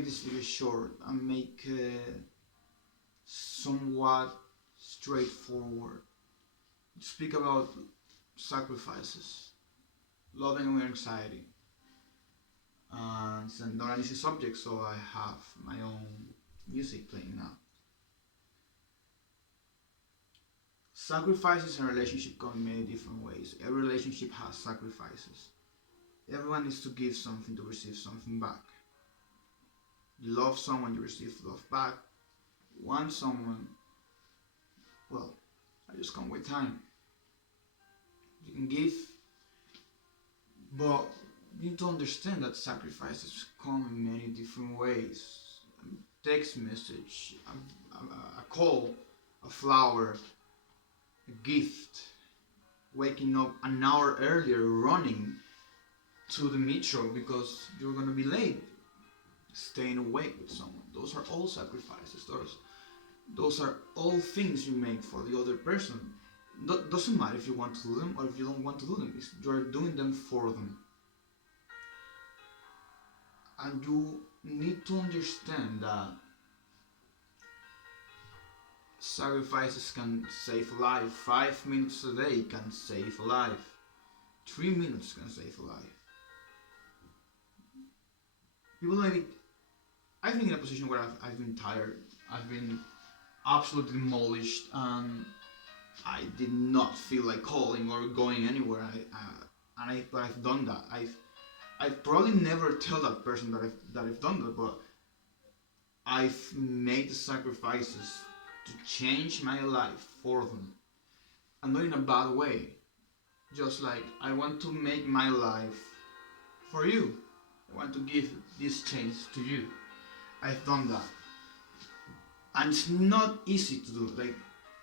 make this video short and make somewhat straightforward. Speak about sacrifices, loving with anxiety. It's not an easy subject, so I have my own music playing now. Sacrifices in a relationship come in many different ways. Every relationship has sacrifices. Everyone needs to give something to receive something back. You love someone, you receive love back. You want someone, well, I just come with time. You can give, but you need to understand that sacrifices come in many different ways. A text message, a call, a flower, a gift, waking up an hour earlier, running to the metro because you're gonna be late, staying awake with someone. Those are all sacrifices. Those are all things you make for the other person. Doesn't matter if you want to do them or if you don't want to do them. You're doing them for them. And you need to understand that sacrifices can save a life. 5 minutes a day can save a life. 3 minutes can save a life. People maybe, I've been in a position where I've been tired. I've been absolutely demolished, and I did not feel like calling or going anywhere. But I've done that. I've probably never tell that person that I've done that, but I've made the sacrifices to change my life for them, and not in a bad way. Just like I want to make my life for you. I want to give this change to you. I've done that, and it's not easy to do. Like,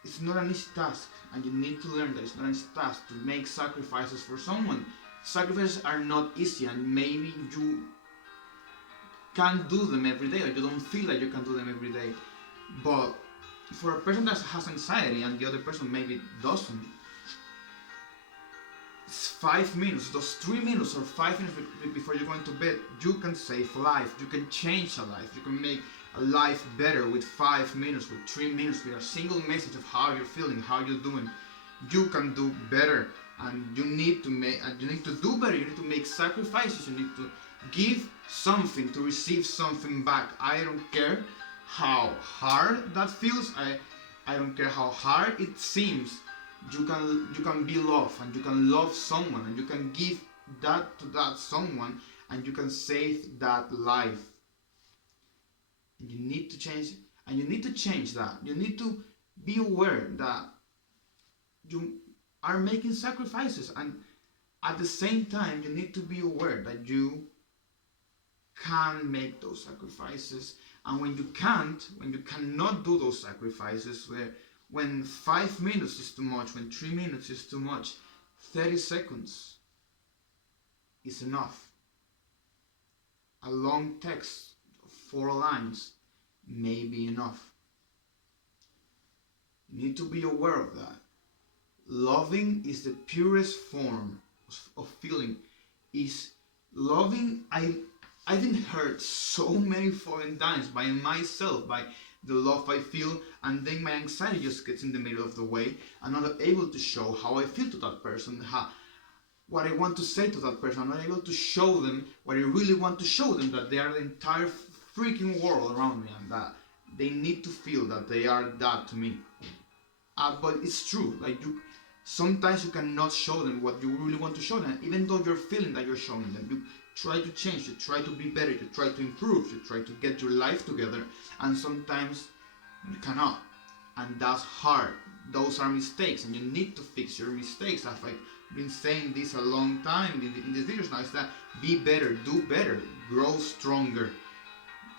it's not an easy task, and you need to learn that it's not an easy task to make sacrifices for someone. Sacrifices are not easy, and maybe you can't do them every day, or you don't feel like you can do them every day. But for a person that has anxiety and the other person maybe doesn't, it's 5 minutes, those 3 minutes or 5 minutes before you're going to bed, you can save a life, you can change a life, you can make a life better with 5 minutes, with 3 minutes, with a single message of how you're feeling, how you're doing. You can do better, and you need to do better. You need to make sacrifices. You need to give something to receive something back. I don't care how hard that feels. I don't care how hard it seems. You can be loved, and you can love someone, and you can give that to that someone, and you can save that life. You need to change, and you need to change that. You need to be aware that you are making sacrifices, and at the same time you need to be aware that you can make those sacrifices. And when you cannot do those sacrifices, when 5 minutes is too much, when 3 minutes is too much, 30 seconds is enough. A long text of 4 lines may be enough. You need to be aware of that. Loving is the purest form of feeling. Is loving. I've been hurt so many fucking times by myself, by the love I feel, and then my anxiety just gets in the middle of the way. I'm not able to show how I feel to that person, what I want to say to that person. I'm not able to show them what I really want to show them, that they are the entire freaking world around me, and that they need to feel that they are that to me. But it's true, like sometimes you cannot show them what you really want to show them, even though you're feeling that you're showing them. You try to change, you try to be better, you try to improve, you try to get your life together, and sometimes you cannot, and that's hard. Those are mistakes, and you need to fix your mistakes. I've been saying this a long time in these videos now, is that be better, do better, grow stronger,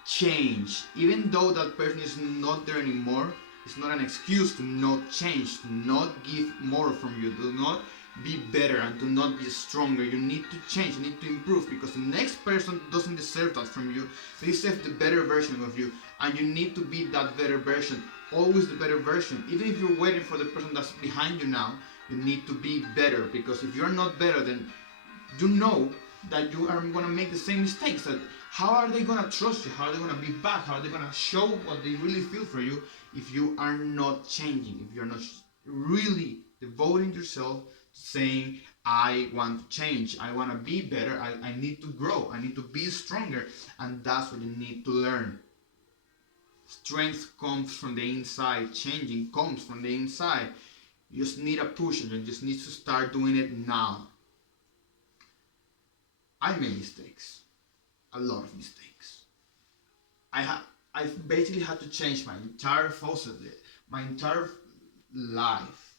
change. Even though that person is not there anymore, it's not an excuse to not change, to not give more from you, to not be better, and to not be stronger. You need to change, you need to improve, because the next person doesn't deserve that from you. They deserve the better version of you, and you need to be that better version, always the better version. Even if you're waiting for the person that's behind you now, you need to be better, because if you're not better, then you know that you are going to make the same mistakes. That how are they going to trust you? How are they going to be back? How are they going to show what they really feel for you if you are not changing? If you're not really devoting yourself to saying, I want to change, I want to be better, I need to grow, I need to be stronger. And that's what you need to learn. Strength comes from the inside, changing comes from the inside. You just need a push, and you just need to start doing it now. I made mistakes, a lot of mistakes. I basically had to change my entire philosophy, my entire life,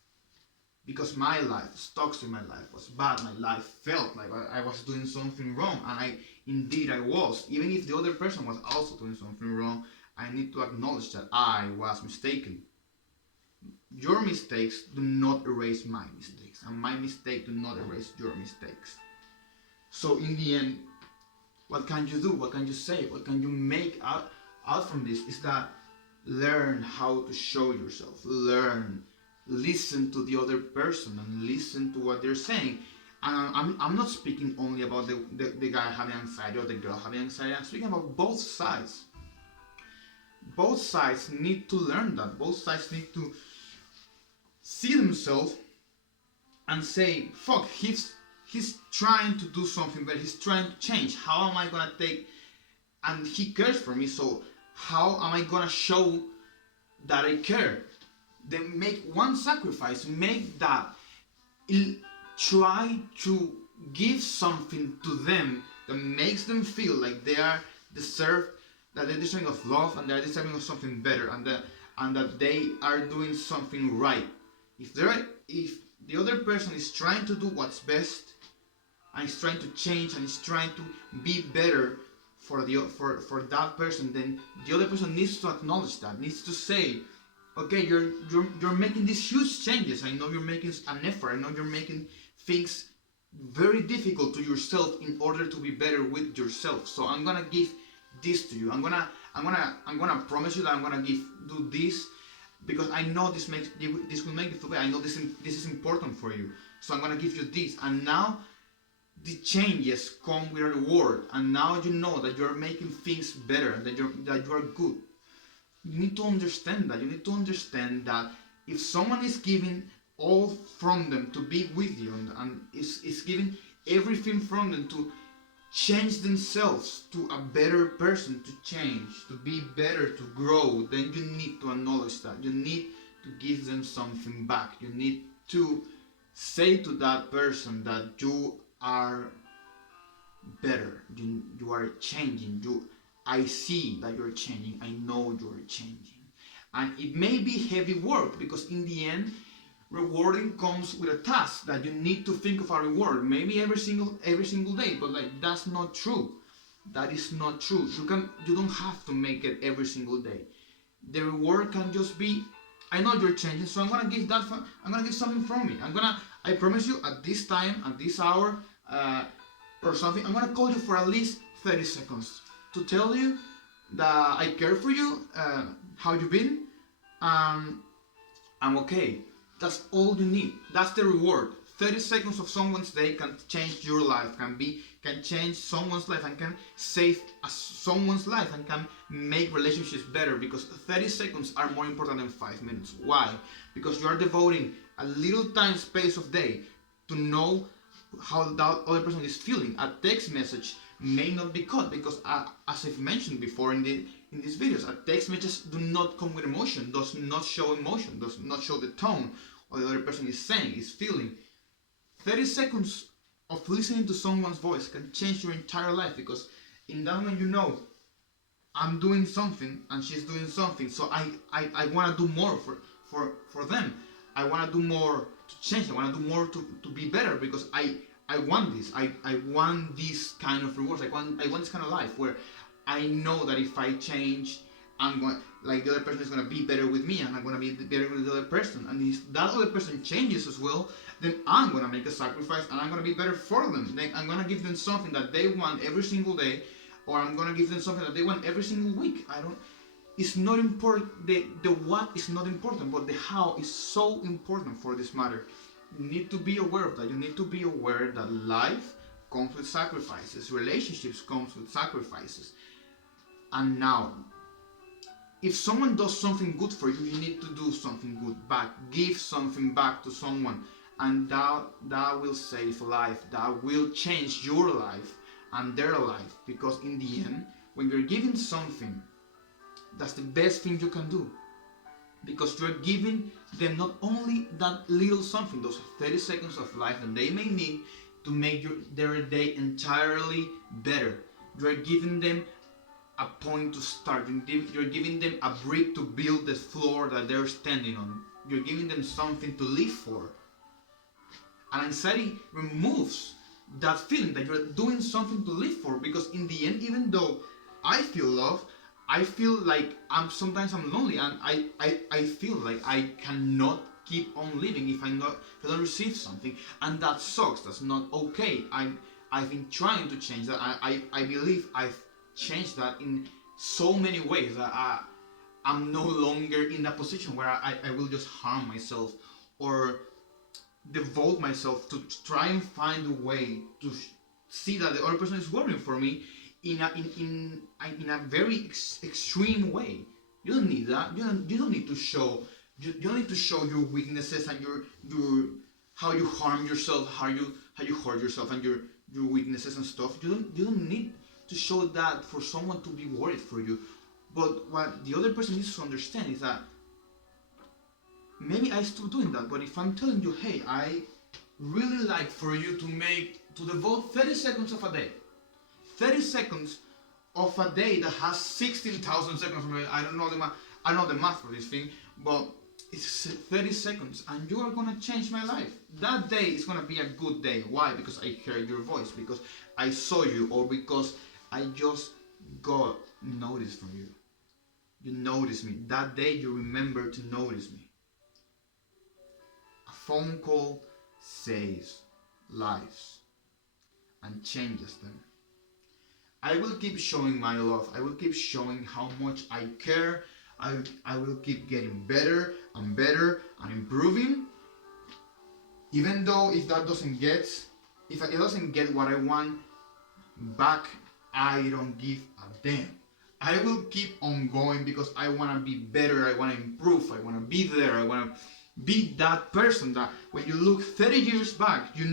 because my life, stocks in my life was bad. My life felt like I was doing something wrong, and indeed I was. Even if the other person was also doing something wrong, I need to acknowledge that I was mistaken. Your mistakes do not erase my mistakes, and my mistake do not erase your mistakes. So in the end, what can you do? What can you say? What can you make out from this? Is that learn how to show yourself. Listen to the other person and listen to what they're saying. And I'm not speaking only about the guy having anxiety or the girl having anxiety. I'm speaking about both sides. Both sides need to learn that. Both sides need to see themselves and say, fuck, he's trying to do something, but he's trying to change. How am I gonna take, and he cares for me, so how am I gonna show that I care? Then make one sacrifice, make that, try to give something to them that makes them feel like they are deserve, that they're deserving of love, and they're deserving of something better, and that they are doing something right. If the other person is trying to do what's best, and is trying to change, and is trying to be better for that person, then the other person needs to acknowledge that, needs to say, okay, you're making these huge changes. I know you're making an effort. I know you're making things very difficult to yourself in order to be better with yourself. So I'm gonna give this to you. I'm gonna promise you that I'm gonna do this, because I know this will make you feel better. I know this is important for you. So I'm gonna give you this. And now the changes come with a reward. And now you know that you're making things better, that you are good. You need to understand that. You need to understand that if someone is giving all from them to be with you, and is giving everything from them to change themselves to a better person, to change, to be better, to grow, then you need to acknowledge that. You need to give them something back. You need to say to that person that you are better. You are changing. I see that you're changing. I know you're changing. And it may be heavy work, because in the end, rewarding comes with a task that you need to think of a reward. Maybe every single day, but that's not true. That is not true. You don't have to make it every single day. The reward can just be, I know you're changing, so I'm gonna give something from me. I promise you, at this time, at this hour, or something, I'm gonna call you for at least 30 seconds to tell you that I care for you, how you been, I'm okay. That's all you need. That's the reward. 30 seconds of someone's day can change your life, can change someone's life, and can save someone's life, and can make relationships better, because 30 seconds are more important than 5 minutes. Why? Because you are devoting a little time space of day to know how that other person is feeling. A text message may not be cut, because as I've mentioned before in these videos, a text message do not come with emotion, does not show emotion, does not show the tone what the other person is saying, is feeling. 30 seconds of listening to someone's voice can change your entire life, because in that moment you know, I'm doing something and she's doing something, so I want to do more for them. I want to do more to change. I want to do more to be better, because I want this. I want this kind of rewards. I want this kind of life where I know that if I change, I'm going, like, the other person is going to be better with me, and I'm going to be better with the other person. And if that other person changes as well, then I'm going to make a sacrifice, and I'm going to be better for them. Then I'm going to give them something that they want every single day, or I'm going to give them something that they want every single week. It's not important. The what is not important, but the how is so important for this matter. You need to be aware of that. You need to be aware that life comes with sacrifices. Relationships comes with sacrifices. And now, if someone does something good for you, you need to do something good back. Give something back to someone, and that will save a life. That will change your life and their life. Because in the end, when you're giving something, that's the best thing you can do. Because you're giving them not only that little something, those 30 seconds of life that they may need to make their day entirely better. You're giving them a point to start. You're giving them a brick to build the floor that they're standing on. You're giving them something to live for. And anxiety removes that feeling that you're doing something to live for. Because in the end, even though I feel love, I feel like sometimes I'm lonely, and I feel like I cannot keep on living if I don't receive something, and that sucks. That's not okay. I've been trying to change that. I believe I've changed that in so many ways. I'm no longer in that position where I will just harm myself or devote myself to try and find a way to see that the other person is worrying for me in a very extreme way. You don't need that. You don't need to show. You don't need to show your weaknesses and your how you harm yourself, how you hurt yourself, and your weaknesses and stuff. You don't need to show that for someone to be worried for you. But what the other person needs to understand is that maybe I stop doing that. But if I'm telling you, hey, I really like for you to devote 30 seconds of a day. 30 seconds of a day that has 16,000 seconds. I don't know the math for this thing, but it's 30 seconds, and you are gonna change my life. That day is gonna be a good day. Why? Because I heard your voice, because I saw you, or because I just got notice from you. You noticed me. That day you remember to notice me. A phone call saves lives and changes them. I will keep showing my love. I will keep showing how much I care. I will keep getting better and better and improving. Even though if it doesn't get what I want back, I don't give a damn. I will keep on going because I want to be better. I want to improve. I want to be there. I want to be that person that when you look 30 years back, you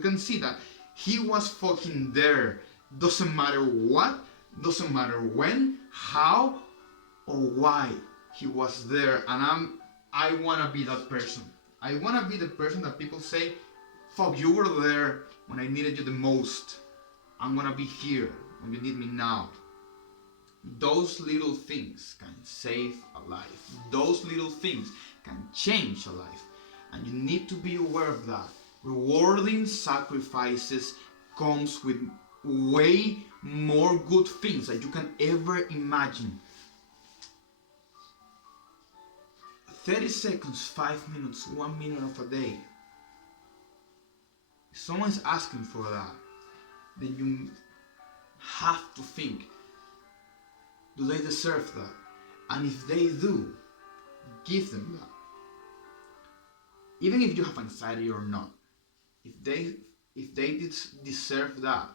can see that he was fucking there. Doesn't matter what, doesn't matter when, how, or why he was there. And I wanna be that person. I wanna be the person that people say, fuck, you were there when I needed you the most. I'm gonna be here when you need me now. Those little things can save a life. Those little things can change a life. And you need to be aware of that. Rewarding sacrifices comes with way more good things that you can ever imagine. 30 seconds, 5 minutes, 1 minute of a day. If someone's asking for that, then you have to think, do they deserve that? And if they do, give them that. Even if you have anxiety or not, if they deserve that,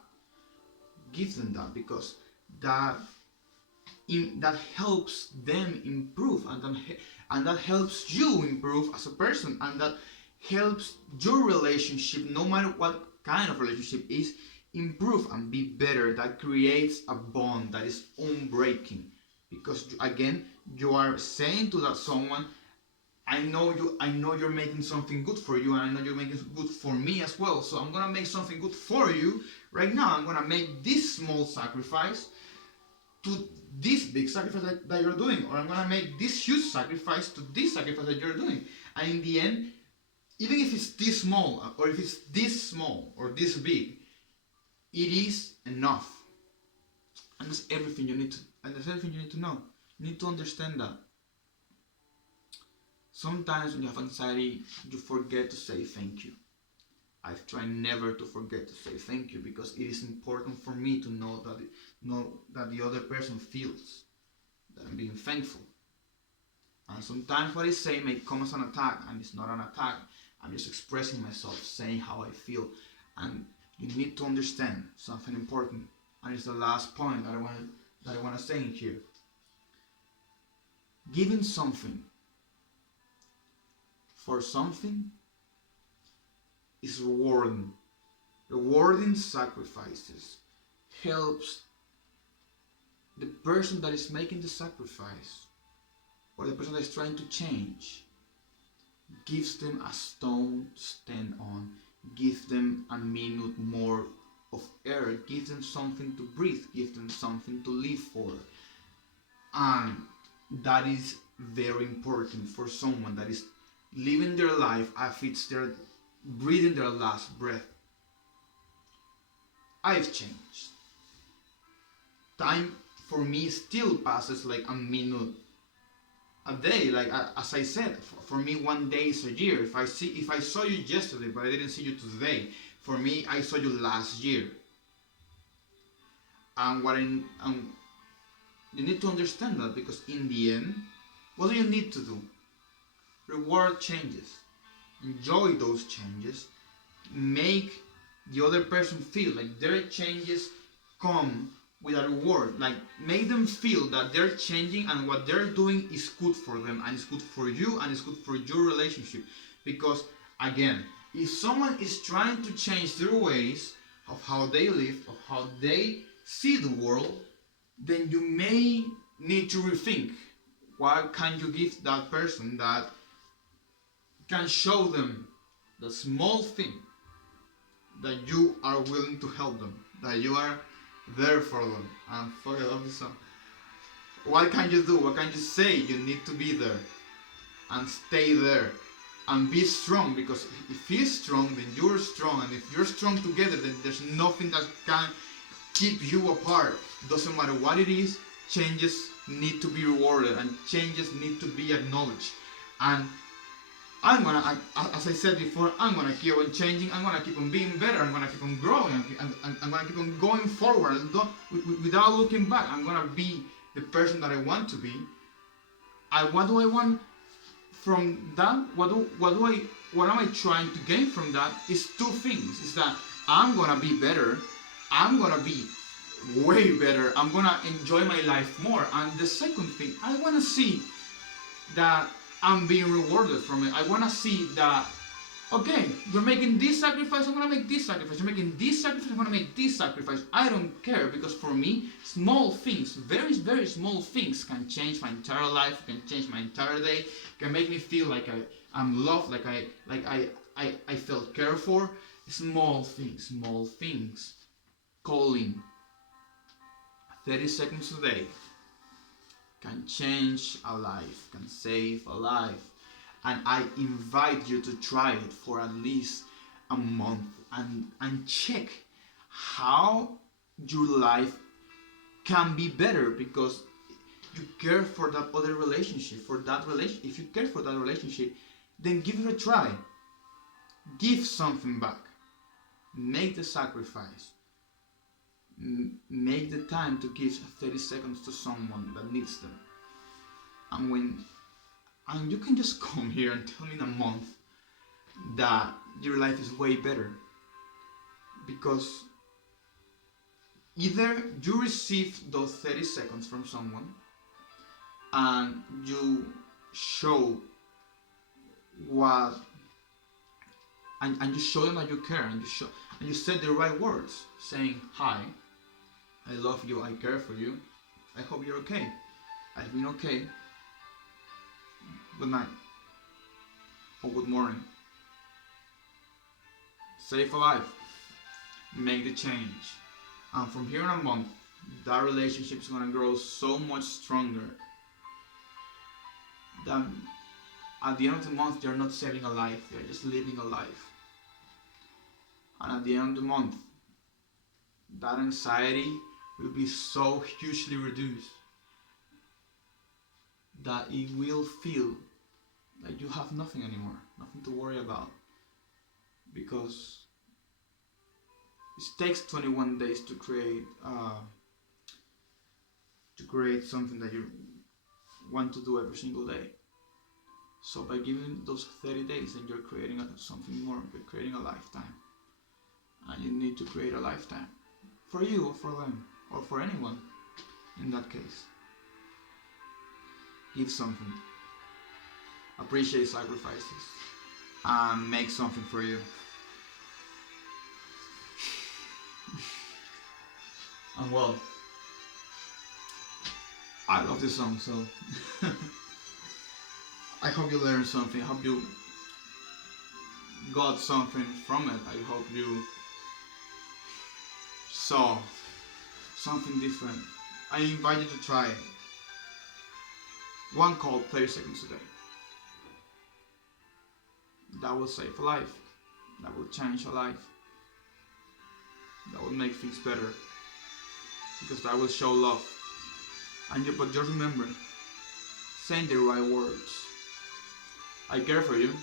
give them that, because that helps them improve, and that helps you improve as a person, and that helps your relationship, no matter what kind of relationship is, improve and be better. That creates a bond that is unbreaking, because again, you are saying to that someone, I know you're making something good for you, and I know you're making good for me as well. So I'm gonna make something good for you right now. I'm gonna make this small sacrifice to this big sacrifice that you're doing, or I'm gonna make this huge sacrifice to this sacrifice that you're doing. And in the end, even if it's this small, or if it's this small or this big, it is enough. And that's everything you need to. And that's everything you need to know. You need to understand that. Sometimes when you have anxiety, you forget to say thank you. I've tried never to forget to say thank you, because it is important for me to know that the other person feels that I'm being thankful. And sometimes what I say may come as an attack, and it's not an attack. I'm just expressing myself, saying how I feel. And you need to understand something important, and it's the last point that I want to say in here. Giving something for something is rewarding. Rewarding sacrifices helps the person that is making the sacrifice, or the person that is trying to change, gives them a stone to stand on, gives them a minute more of air, gives them something to breathe, gives them something to live for. And that is very important for someone that is living their life as it's their breathing their last breath. I've changed. Time for me still passes like a minute a day. Like as I said, for me 1 day is a year. If I saw you yesterday but I didn't see you today, for me I saw you last year. And you need to understand that, because in the end, what do you need to do? Reward changes. Enjoy those changes. Make the other person feel like their changes come with a reward. Like, make them feel that they're changing and what they're doing is good for them, and it's good for you, and it's good for your relationship. Because again, if someone is trying to change their ways of how they live, of how they see the world, then you may need to rethink what can you give that person that can show them the small thing that you are willing to help them, that you are there for them. And fuck, I love this song. What can you do? What can you say? You need to be there and stay there and be strong, because if he's strong, then you're strong, and if you're strong together, then there's nothing that can keep you apart. Doesn't matter what it is, changes need to be rewarded and changes need to be acknowledged. And as I said before, I'm gonna keep on changing. I'm gonna keep on being better. I'm gonna keep on growing. I'm gonna keep on going forward without looking back. I'm gonna be the person that I want to be. What do I want from that? What am I trying to gain from that? Is two things. Is that I'm gonna be better. I'm gonna be way better. I'm gonna enjoy my life more. And the second thing, I wanna see that I'm being rewarded from it. I want to see that, okay, you're making this sacrifice, I'm going to make this sacrifice. You're making this sacrifice, I'm going to make this sacrifice. I don't care, because for me, small things, very, very small things can change my entire life, can change my entire day, can make me feel like I'm loved, like I felt cared for. Small things. Calling 30 seconds a day can change a life, can save a life. And I invite you to try it for at least a month and check how your life can be better, because you care for that other relationship, if you care for that relationship, then give it a try. Give something back. Make the sacrifice. Make the time to give 30 seconds to someone that needs them. And you can just come here and tell me in a month that your life is way better, because either you receive those 30 seconds from someone and you show what and you show them that you care, and you said the right words, saying, hi, I love you, I care for you, I hope you're okay, I've been okay, good night, or good morning. Save a life, make the change, and from here in a month, that relationship is going to grow so much stronger that at the end of the month, you're not saving a life, you're just living a life. And at the end of the month, that anxiety will be so hugely reduced that it will feel like you have nothing anymore, nothing to worry about. Because it takes 21 days to create something that you want to do every single day. So by giving those 30 days, then you're creating something more, you're creating a lifetime. and you need to create a lifetime for you or for them or for anyone in that case. Give something, appreciate sacrifices, and make something for you. And well, I love this song, so I hope you learned something. I hope you got something from it. I hope you saw something different. I invite you to try it. One called 30 seconds a day. That will save a life. That will change a life. That will make things better. Because that will show love. But just remember, saying the right words. I care for you.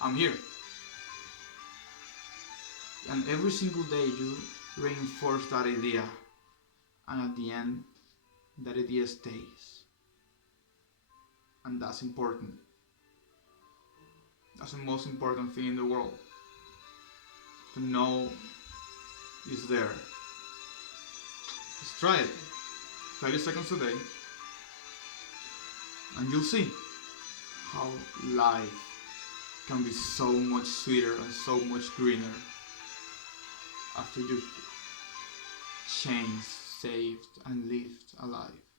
I'm here. And every single day you reinforce that idea. And at the end, that idea stays. And that's important. That's the most important thing in the world. To know it's there. Just try it. 30 seconds a day. And you'll see how life can be so much sweeter and so much greener after you changed, saved, and lived a life.